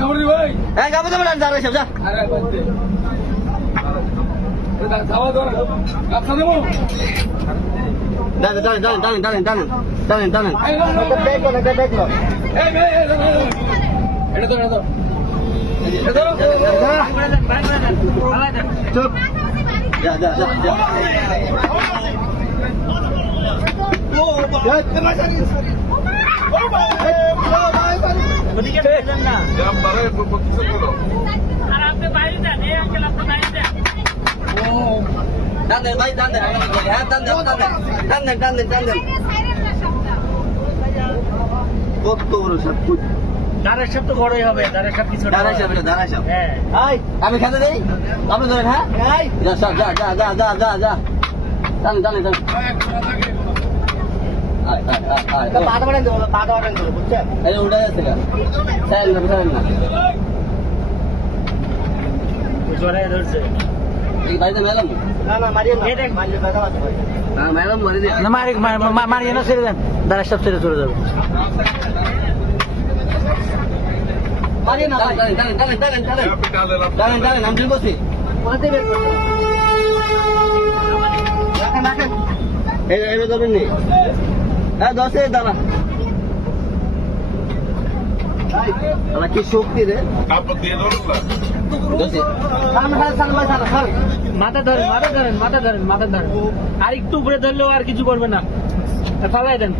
খবর দি ভাই। হ্যাঁ গাবো তো বলেন যা রে সব যা। আরে বলতে খাওয়া দাওয়া কাপসা দেবো। টানেন এটা তো চুপ যা টানেন ভাই টানেন হ্যাঁ টানেন কত বড় সাপ দাঁড়ার সাপ তো বড়ই হবে, দাঁড়ার সাপ কিছু দাঁড়াই সাপ হ্যাঁ আমি খেতে দেই আপনি ধরেন হ্যাঁ যা সব যা টানেন পাটা বাড়ান দেবো বুঝছেন এই উঠে যাচ্ছে না জোরে ধরছে এই বাড়িতে মেলাম না মারিয়ে ম্যাডাম মারি না মারিয়ে না ছেড়ে দেন, দাঁড়ার সাপ ছেড়ে চলে যাবে। মারিয়ে না টানেন আমি ঠিক বলছি এবার ধরেন নি হ্যাঁ 10 দাঁড়া কি শক্তি রে মাথা ধরেন আর একটু উপরে ধরলেও আর কিছু করবে না, ফালাই দেন।